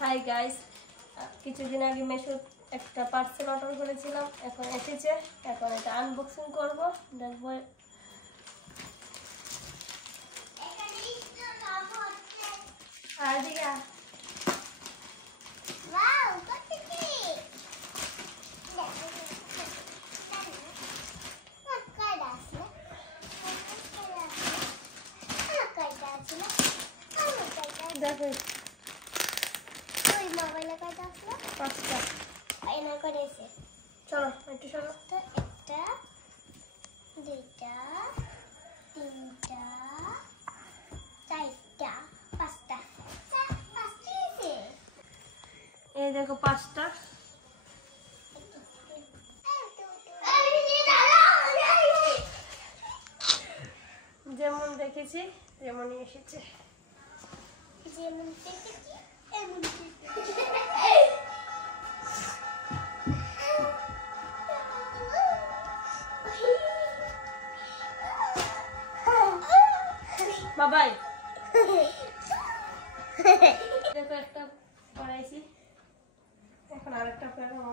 Hi guys, কিছুদিন আগে মেশো একটা পার্সেল অর্ডার করেছিলাম, এখন এসেছে। এখন এটা আনবক্সিং করব, দেখবো। আর দিগা ওয়াও, কত কি দেখো, ওই মোবাইলে কয়টা আসলো? 5টা। এনা করেছে। চলো একটু সরো। তো একটা, দুইটা, তিনটা, চারটা, পাঁচটা। পাঁচটা হয়েছে। এই দেখো 5টা। যেমন দেখেছি তেমনই এসেছে। যেমন দেখেছি এমন বাবাই দেখো, একটা পড়াইছি, এখন আরেকটা পড়াবো।